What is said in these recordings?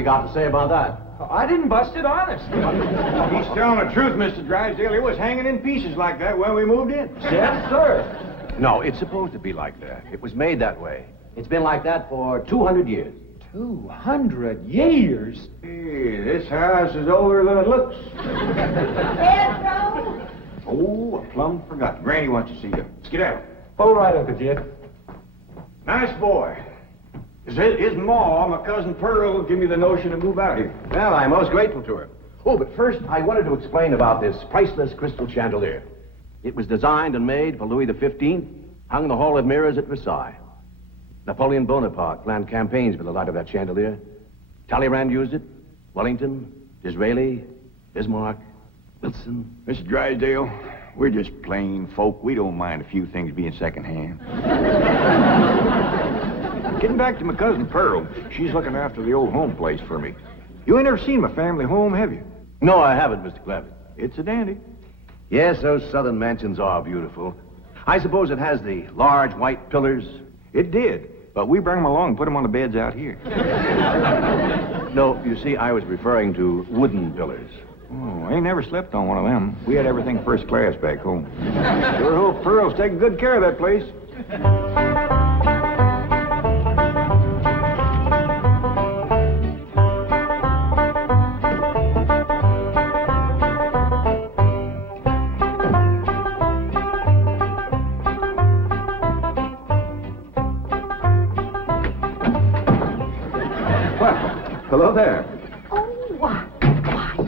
you got to say about that? I didn't bust it, honest. He's telling the truth, Mr. Drysdale. It was hanging in pieces like that when we moved in. Yes, sir. No, it's supposed to be like that. It was made that way. It's been like that for 200 years. 200 years? Hey, this house is older than it looks. Pedro? Oh, I plumb forgot. Granny wants to see you. Skedaddle. All right, Uncle Jed. Nice boy. His ma, my cousin Pearl, give me the notion to move out here. Well, I'm most grateful to her. Oh, but first, I wanted to explain about this priceless crystal chandelier. It was designed and made for Louis XV, hung in the Hall of Mirrors at Versailles. Napoleon Bonaparte planned campaigns with the light of that chandelier. Talleyrand used it. Wellington, Disraeli, Bismarck, Wilson. Mr. Drysdale, we're just plain folk. We don't mind a few things being secondhand. Getting back to my cousin Pearl, she's looking after the old home place for me. You ain't never seen my family home, have you? No, I haven't, Mr. Clappett. It's a dandy. Yes, those southern mansions are beautiful. I suppose it has the large white pillars. It did, but we bring them along and put them on the beds out here. No, you see, I was referring to wooden pillars. Oh, I ain't never slept on one of them. We had everything first class back home. Sure hope Pearl's taking good care of that place. Hello there. Oh, why,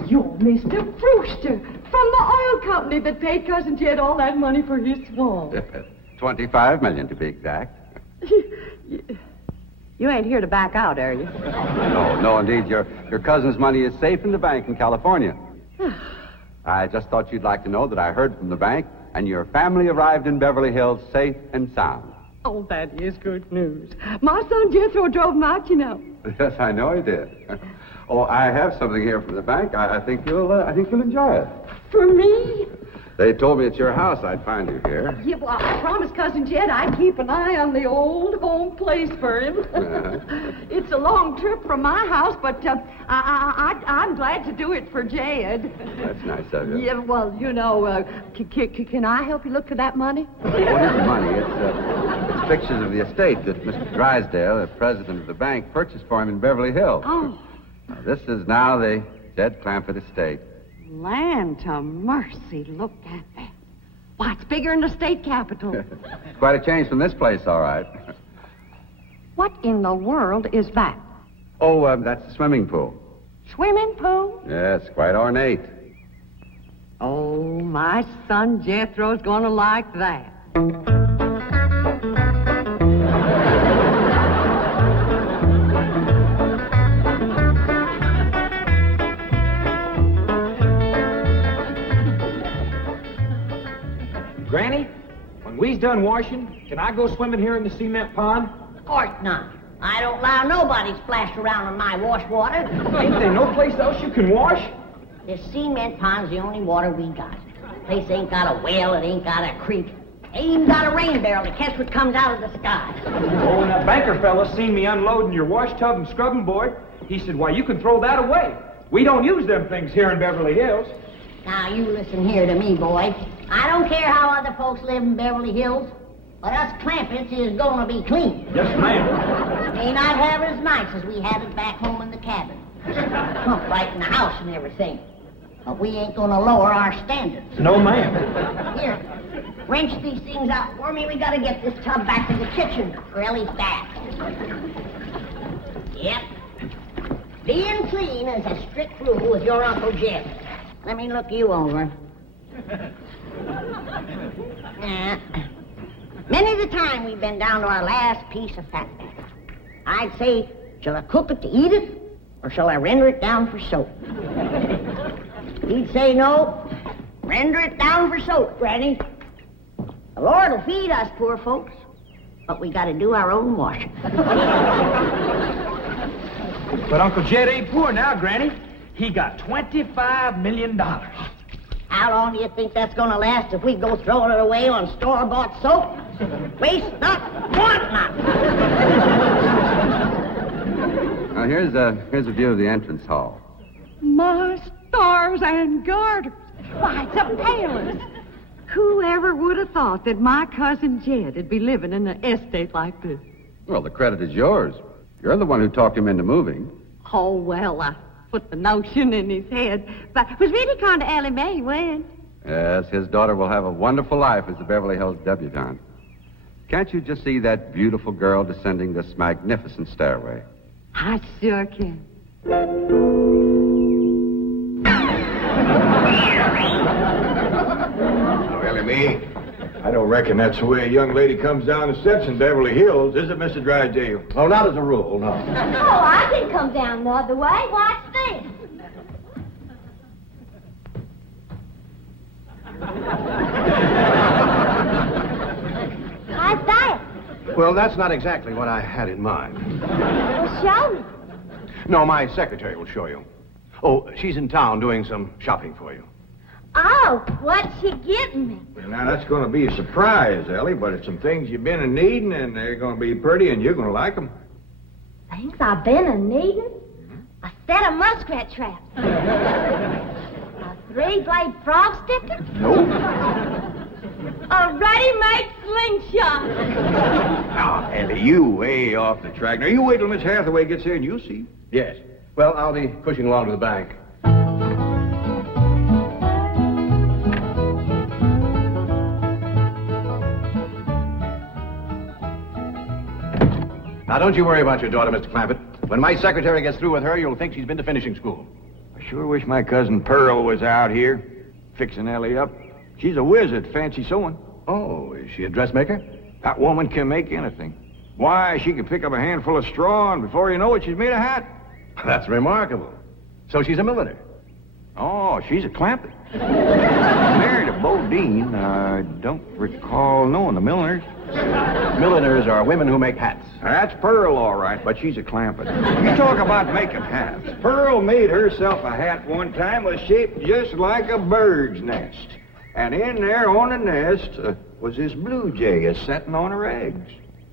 you're Mr. Brewster from the oil company that paid Cousin Jed all that money for his swamp. 25 million to be exact. You ain't here to back out, are you? No, indeed. Your cousin's money is safe in the bank in California. I just thought you'd like to know that I heard from the bank, and your family arrived in Beverly Hills safe and sound. Oh, that is good news. My son Jethro drove him out, you know. Yes, I know he did. Oh, I have something here from the bank. I think you'll enjoy it. For me? They told me at your house I'd find you here. Yeah, well, I promised Cousin Jed I'd keep an eye on the old home place for him. It's a long trip from my house, but I'm glad to do it for Jed. That's nice of you. Yeah, well, you know, can I help you look for that money? Well, here's money. It's pictures of the estate that Mr. Drysdale, the president of the bank, purchased for him in Beverly Hills. Oh. Now, this is now the Jed Clampett estate. Land to mercy, look at that. Why, it's bigger than the state capitol. It's quite a change from this place, all right. What in the world is that? Oh, that's the swimming pool. Swimming pool? Yes, quite ornate. Oh, my son Jethro's gonna like that. Granny, when we's done washing, can I go swimming here in the cement pond? Of course not. I don't allow nobody splash around in my wash water. Ain't there no place else you can wash? This cement pond's the only water we got. Place ain't got a well, it ain't got a creek. Ain't even got a rain barrel to catch what comes out of the sky. Oh, when that banker fella seen me unloading your wash tub and scrubbing board, he said, why, you can throw that away. We don't use them things here in Beverly Hills. Now, you listen here to me, boy. I don't care how other folks live in Beverly Hills, but us Clampetts is gonna be clean. Yes, ma'am. May not have it as nice as we had it back home in the cabin. Right in the house and everything. But we ain't gonna lower our standards. No, ma'am. Here, wrench these things out for me. We gotta get this tub back to the kitchen for Ellie's bath. Yep. Being clean is a strict rule with your Uncle Jed. Let me look you over. Many the time we've been down to our last piece of fat batter. I'd say, shall I cook it to eat it, or shall I render it down for soap? He'd say, no, render it down for soap, Granny. The Lord will feed us poor folks, but we gotta do our own washing. But Uncle Jed ain't poor now, Granny. He got $25 million. How long do you think that's gonna last if we go throwing it away on store-bought soap? Waste not, want not. Now, here's a view of the entrance hall. My stars and garters. Why, it's a palace. Whoever would have thought that my cousin Jed would be living in an estate like this? Well, the credit is yours. You're the one who talked him into moving. Oh, well, I put the notion in his head. But it was really kind of Ellie Mae he went. Yes, his daughter will have a wonderful life as the Beverly Hills debutante. Can't you just see that beautiful girl descending this magnificent stairway? I sure can. Ellie Mae, I don't reckon that's the way a young lady comes down the steps in Beverly Hills, is it, Mr. Drysdale? Oh, not as a rule, no. Oh, I can come down the other way. Watch this. How's that? Well, that's not exactly what I had in mind. Well, show me. No, my secretary will show you. Oh, she's in town doing some shopping for you. Oh, what's she getting me? Well, now, that's going to be a surprise, Ellie, but it's some things you've been in needing, and they're going to be pretty, and you're going to like them. Things I've been a-needing? A set of muskrat traps. A three-blade frog sticker? Nope. A ready-made slingshot. Now, Ellie, you way off the track. Now, you wait till Miss Hathaway gets here, and you'll see. Yes. Well, I'll be pushing along to the bank. Now, don't you worry about your daughter, Mr. Clampett. When my secretary gets through with her, you'll think she's been to finishing school. I sure wish my cousin Pearl was out here, fixing Ellie up. She's a whiz at fancy sewing. Oh, is she a dressmaker? That woman can make anything. Why, she can pick up a handful of straw, and before you know it, she's made a hat. That's remarkable. So she's a milliner. Oh, she's a Clampett. Married a Bodine. I don't recall knowing the milliners. Milliners are women who make hats. That's Pearl, all right, but she's a Clampett. You talk about making hats. Pearl made herself a hat one time was shaped just like a bird's nest. And in there on the nest was this blue jay a-setting on her eggs.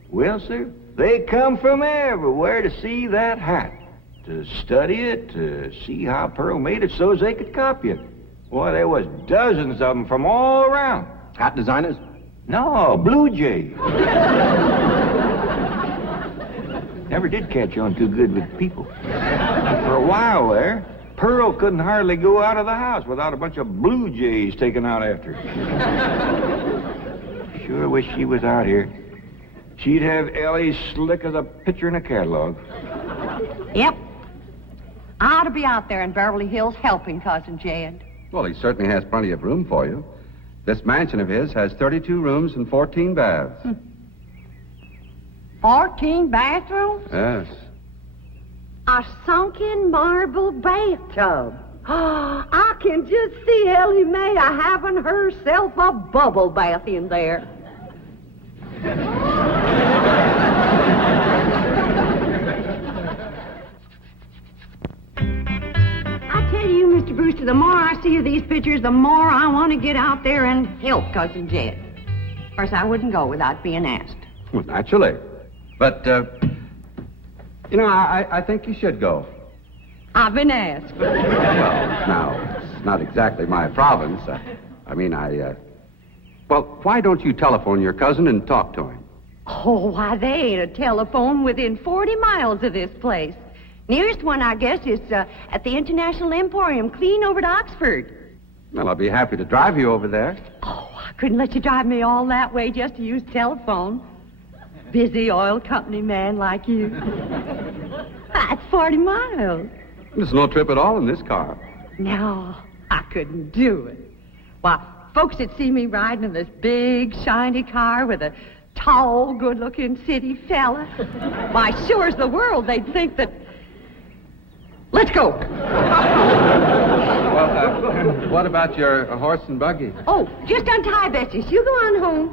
Well, sir, they come from everywhere to see that hat, to study it, to see how Pearl made it so as they could copy it. Boy, there was dozens of them from all around. Hat designers? No, blue jay. Never did catch on too good with people. For a while there, Pearl couldn't hardly go out of the house without a bunch of blue jays taken out after her. Sure wish she was out here. She'd have Ellie slick as a picture in a catalog. Yep. I ought to be out there in Beverly Hills helping Cousin Jed. Well, he certainly has plenty of room for you. This mansion of his has 32 rooms and 14 baths. 14 bathrooms? Yes. A sunken marble bathtub. I can just see Ellie Mae having herself a bubble bath in there. I tell you, Mr. Brewster, the more I see of these pictures, the more I want to get out there and help Cousin Jed. Of course, I wouldn't go without being asked. Well, naturally. But, I think you should go. I've been asked. Well, now, it's not exactly my province. Well, why don't you telephone your cousin and talk to him? Oh, why, they ain't a telephone within 40 miles of this place. Nearest one, I guess, is at the International Emporium, clean over to Oxford. Well, I'll be happy to drive you over there. Oh, I couldn't let you drive me all that way just to use telephone. Busy oil company man like you. That's 40 miles. There's no trip at all in this car. No, I couldn't do it. Why, folks that see me riding in this big, shiny car with a tall, good-looking city fella, why, sure as the world, they'd think that... Let's go. Well, what about your horse and buggy? Oh, just untie Betsy. You go on home.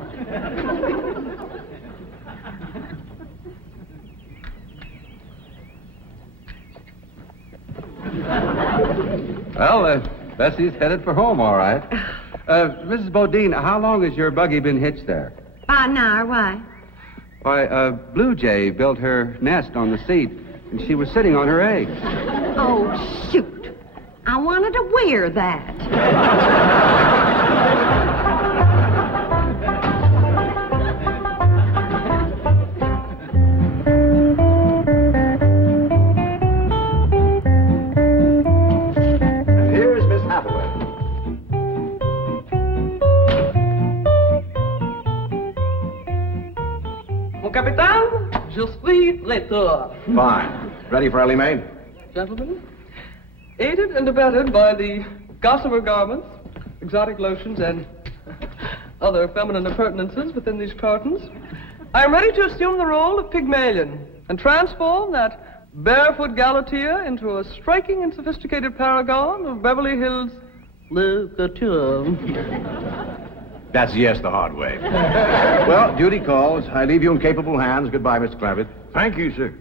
Well, Bessie's headed for home, all right. Mrs. Bodine, how long has your buggy been hitched there? About an hour, why? Why, Blue Jay built her nest on the seat, and she was sitting on her eggs. Oh, shoot. I wanted to wear that. And here's Miss Hathaway. Mon capitaine, je suis traiteur. Fine. Ready for Ellie Mae? Gentlemen, aided and abetted by the gossamer garments, exotic lotions, and other feminine appurtenances within these cartons, I am ready to assume the role of Pygmalion and transform that barefoot galatea into a striking and sophisticated paragon of Beverly Hills literature. That's yes the hard way. Well, duty calls. I leave you in capable hands. Goodbye, Mr. Clavitt. Thank you, sir.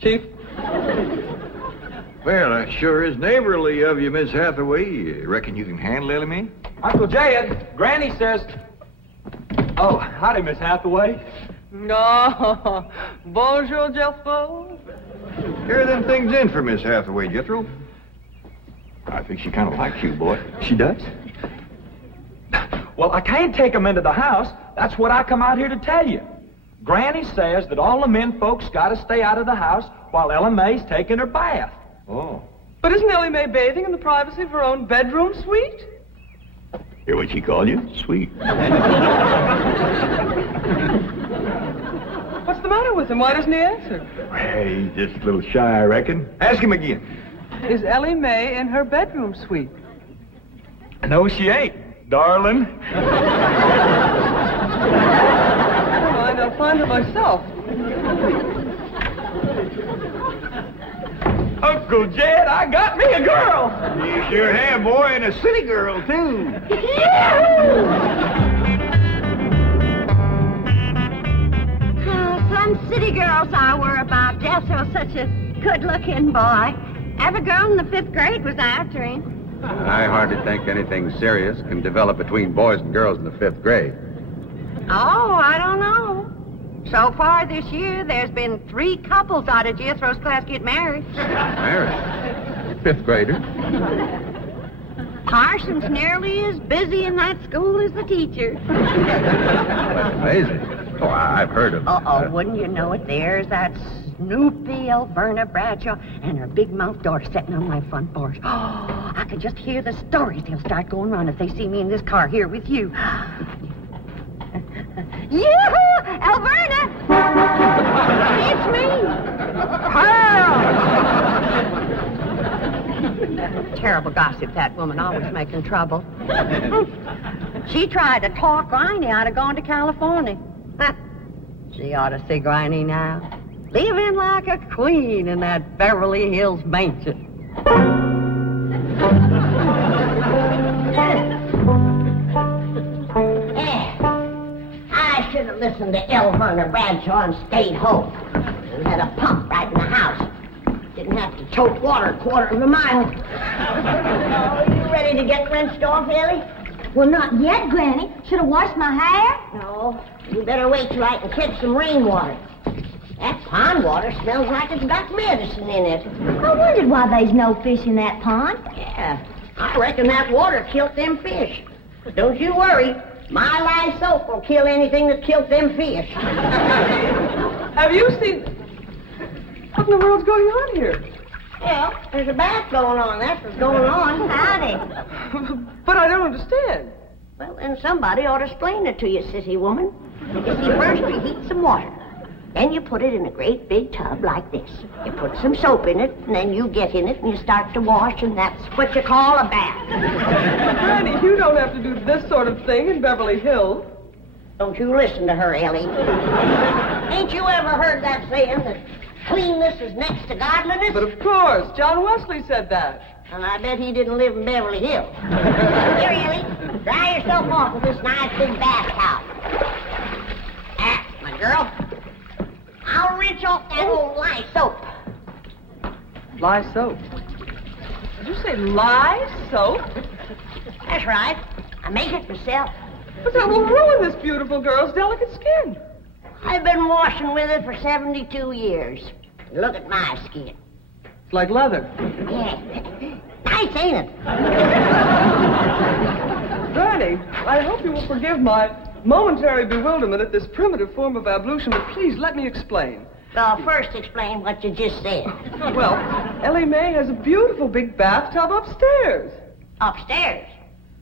Chief, Well, that sure is neighborly of you, Miss Hathaway. You reckon you can handle Ellie Mae? Uncle Jed, Granny says... Oh, howdy, Miss Hathaway. no, bonjour, Jethro. Here are them things in for Miss Hathaway, Jethro. I think she kind of likes you, boy. She does? Well, I can't take 'em into the house. That's what I come out here to tell you. Granny says that all the men folks got to stay out of the house while Ella Mae's taking her bath. Oh. But isn't Ellie Mae bathing in the privacy of her own bedroom suite? Hear what she called you? Sweet. What's the matter with him? Why doesn't he answer? Hey, he's just a little shy, I reckon. Ask him again. Is Ellie Mae in her bedroom suite? No, she ain't, darling. Never mind, I'll find her myself. Uncle Jed, I got me a girl. You sure have, boy, and a city girl, too. Some city girls I were about. Jethro's such a good-looking boy. Every girl in the 5th grade was after him. I hardly think anything serious can develop between boys and girls in the 5th grade. Oh, I don't know. So far this year, there's been 3 couples out of Jethro's class get married. Married? 5th grader? Parson's nearly as busy in that school as the teacher. That's amazing. Oh, I've heard of Uh-oh, wouldn't you know it? There's that Snoopy Alverna Bradshaw and her big mouth daughter sitting on my front porch. Oh, I could just hear the stories they'll start going around if they see me in this car here with you. Yoo-hoo! Alverna! It's me! Terrible gossip, that woman, always making trouble. She tried to talk Granny out of going to California. She ought to see Granny now. Living like a queen in that Beverly Hills mansion. I should have listened to Alverna Bradshaw and stayed home. We had a pump right in the house. Didn't have to tote water a quarter of a mile. Oh, you ready to get rinsed off, Ellie? Well, not yet, Granny. Should have washed my hair. No, you better wait till I can catch some rainwater. That pond water smells like it's got medicine in it. I wondered why there's no fish in that pond. Yeah, I reckon that water killed them fish. Don't you worry. My lye soap will kill anything that killed them fish. Have you seen... What in the world's going on here? Well, there's a bath going on. That's what's going on. Howdy. But I don't understand. Well, then somebody ought to explain it to you, sissy woman. You see, first you heat some water. Then you put it in a great big tub like this. You put some soap in it, and then you get in it, and you start to wash, and that's what you call a bath. Granny, you don't have to do this sort of thing in Beverly Hills. Don't you listen to her, Ellie. Ain't you ever heard that saying that cleanness is next to godliness? But of course, John Wesley said that. And I bet he didn't live in Beverly Hills. Here, Ellie, dry yourself off with this nice big bath towel. Ah, my girl. I'll rinse off that old lye soap. Lye soap. Did you say lye soap? That's right. I make it myself. But that will ruin this beautiful girl's delicate skin. I've been washing with it for 72 years. Look at my skin. It's like leather. Yeah. Nice, ain't it? Granny, I hope you will forgive my momentary bewilderment at this primitive form of ablution, but please let me explain. Well, first explain what you just said. Well, Ellie Mae has a beautiful big bathtub upstairs. Upstairs.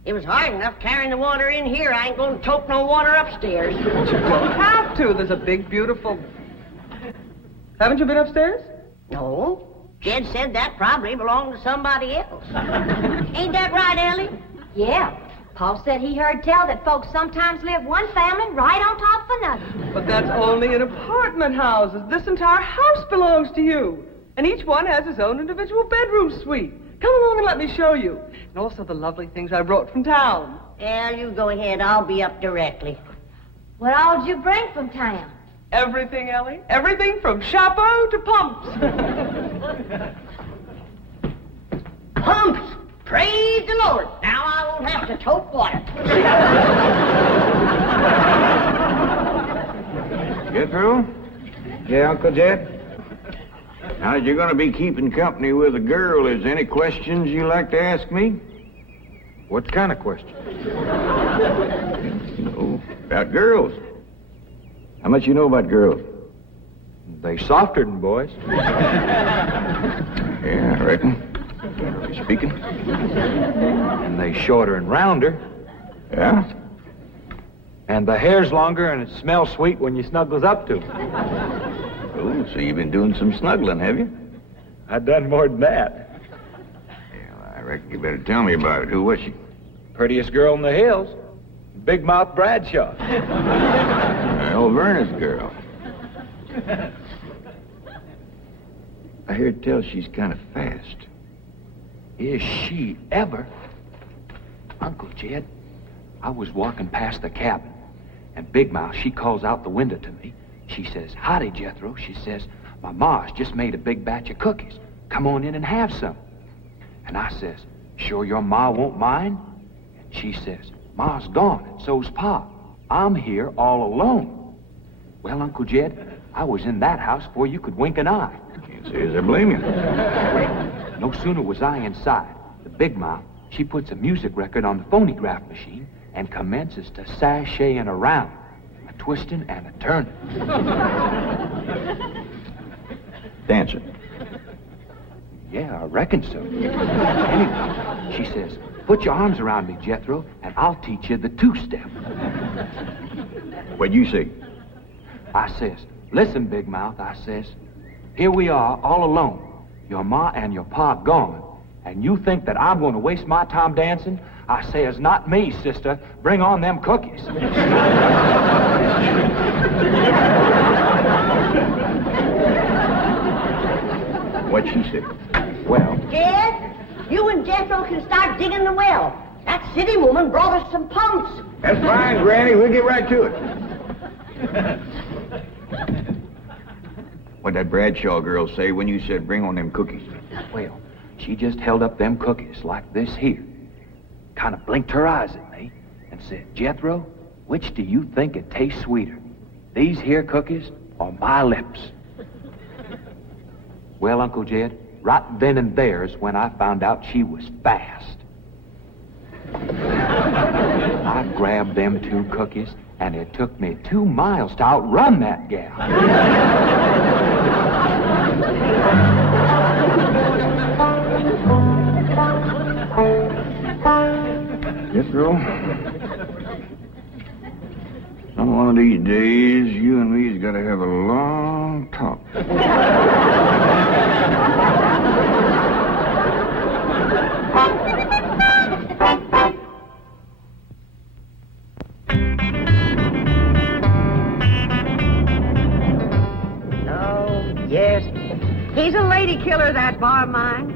It was hard enough carrying the water in here. I ain't going to tote no water upstairs. You don't have to. There's a big, beautiful... Haven't you been upstairs? No. Jed said that probably belonged to somebody else. Ain't that right, Ellie? Yeah. Paul said he heard tell that folks sometimes live one family right on top of another. But that's only in apartment houses. This entire house belongs to you. And each one has his own individual bedroom suite. Come along and let me show you. And also the lovely things I brought from town. Yeah, you go ahead. I'll be up directly. What all did you bring from town? Everything, Ellie. Everything from chapeau to pumps. Pumps! Praise the Lord. Now I won't have to tote water. Jethro? Yeah, Uncle Jed? Now, you're going to be keeping company with a girl. Is there any questions you like to ask me? What kind of questions? Oh, about girls. How much you know about girls? They softer than boys. Yeah, I reckon. Generally speaking. And they shorter and rounder. Yeah? And the hair's longer and it smells sweet when you snuggles up to 'em. Oh, so you've been doing some snuggling, have you? I've done more than that. Well, I reckon you better tell me about it. Who was she? Prettiest girl in the hills. Big Mouth Bradshaw. Well, Verna's girl. I hear tell she's kind of fast. Is she ever? Uncle Jed, I was walking past the cabin, and Big Mouth, she calls out the window to me. She says, "Howdy, Jethro." She says, "My ma's just made a big batch of cookies. Come on in and have some." And I says, "Sure your ma won't mind?" And she says, "Ma's gone, and so's Pa. I'm here all alone." Well, Uncle Jed, I was in that house before you could wink an eye. Can't say as I blame you. No sooner was I inside, the Big Mouth, she puts a music record on the phonograph machine and commences to sashaying around, a twisting and a turning. Dancing? Yeah, I reckon so. Anyway, she says, "Put your arms around me, Jethro, and I'll teach you the two-step." What'd you say? I says, "Listen, Big Mouth," I says, "here we are, all alone. Your ma and your pa gone, and you think that I'm going to waste my time dancing?" I says, "Not me, sister. Bring on them cookies." What'd she say? Well... Jed, you and Jethro can start digging the well. That city woman brought us some pumps. That's fine, Granny. We'll get right to it. What'd that Bradshaw girl say when you said bring on them cookies? Well, she just held up them cookies like this here, kind of blinked her eyes at me, and said, "Jethro, which do you think it tastes sweeter, these here cookies or my lips?" Well, Uncle Jed, right then and there is when I found out she was fast. I grabbed them two cookies, and it took me 2 miles to outrun that gal. Jethro, some one of these days, you and me's got to have a long talk. Yes. He's a lady killer, that bar of mine.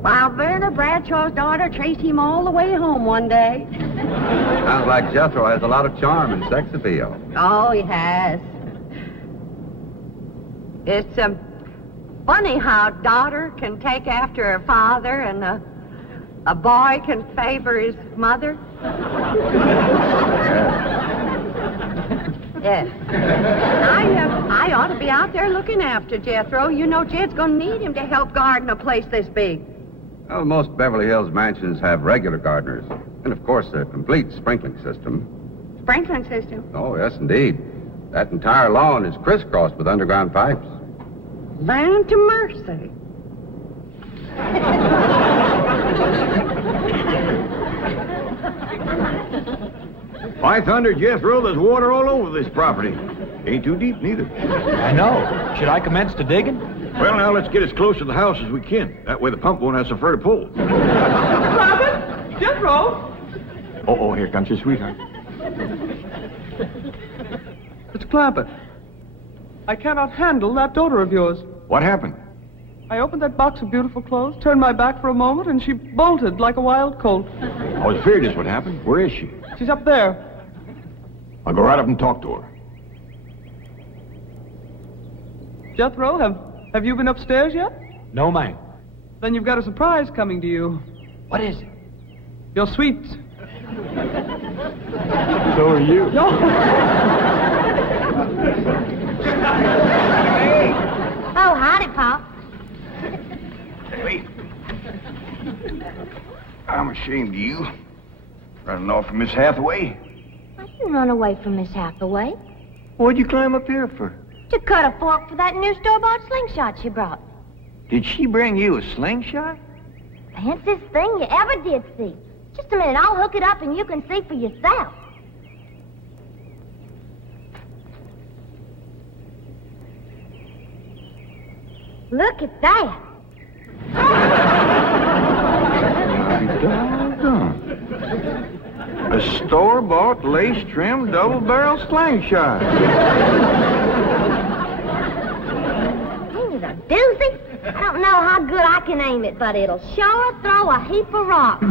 While Verna Bradshaw's daughter traced him all the way home one day. Sounds like Jethro has a lot of charm and sex appeal. Oh, he has. It's funny how a daughter can take after her father and a boy can favor his mother. Yeah. I ought to be out there looking after Jethro. You know Jed's going to need him to help garden a place this big. Well, most Beverly Hills mansions have regular gardeners. And, of course, a complete sprinkling system. Sprinkling system? Oh, yes, indeed. That entire lawn is crisscrossed with underground pipes. Land to mercy. By thunder, Jethro, there's water all over this property. Ain't too deep, neither. I know. Should I commence the digging? Well, now, let's get as close to the house as we can. That way the pump won't have so far to pull. Clampett? Jethro? Oh, here comes your sweetheart. It's Clampett. I cannot handle that daughter of yours. What happened? I opened that box of beautiful clothes, turned my back for a moment, and she bolted like a wild colt. I was afraid this would happen. Where is she? She's up there. I'll go right up and talk to her. Jethro, have you been upstairs yet? No, ma'am. Then you've got a surprise coming to you. What is it? Your sweets. So are you. No. Oh, howdy, Pop. Wait. I'm ashamed of you. Running off from Miss Hathaway. I didn't run away from Miss Hathaway. What'd you climb up here for? To cut a fork for that new store-bought slingshot she brought. Did she bring you a slingshot? Fanciest thing you ever did see. Just a minute, I'll hook it up and you can see for yourself. Look at that. Doggone. A store-bought, lace-trimmed, double-barrel slingshot. Ain't it a doozy? I don't know how good I can aim it, but it'll sure throw a heap of rocks.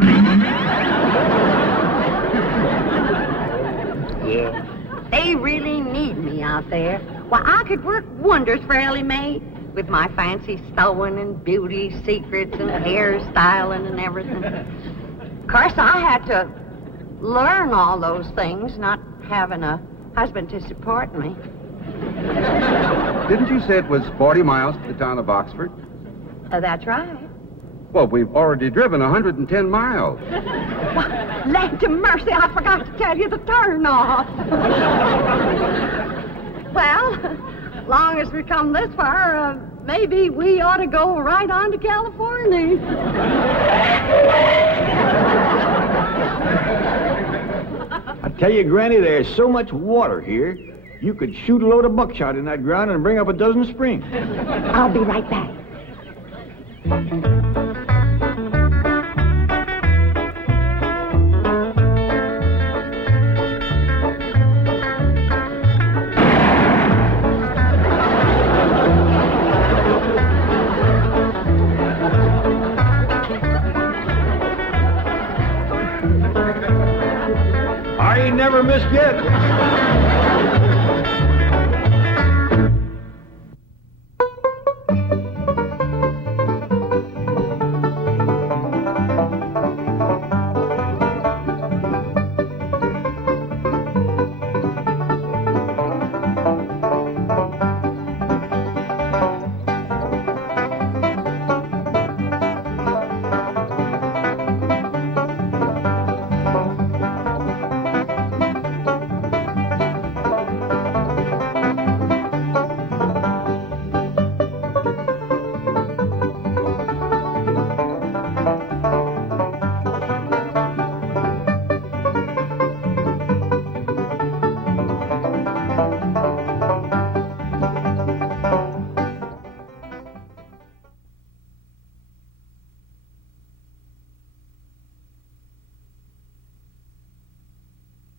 Yeah. They really need me out there. Why, I could work wonders for Ellie Mae with my fancy sewing and beauty secrets and hairstyling and everything. Of course, I had to learn all those things, not having a husband to support me. Didn't you say it was 40 miles to the town of Oxford? That's right. Well, we've already driven 110 miles. Land to mercy, I forgot to tell you the turn off. Well, as long as we come this far, maybe we ought to go right on to California. I tell you, Granny, there's so much water here, you could shoot a load of buckshot in that ground and bring up a dozen springs. I'll be right back. I ain't never missed yet.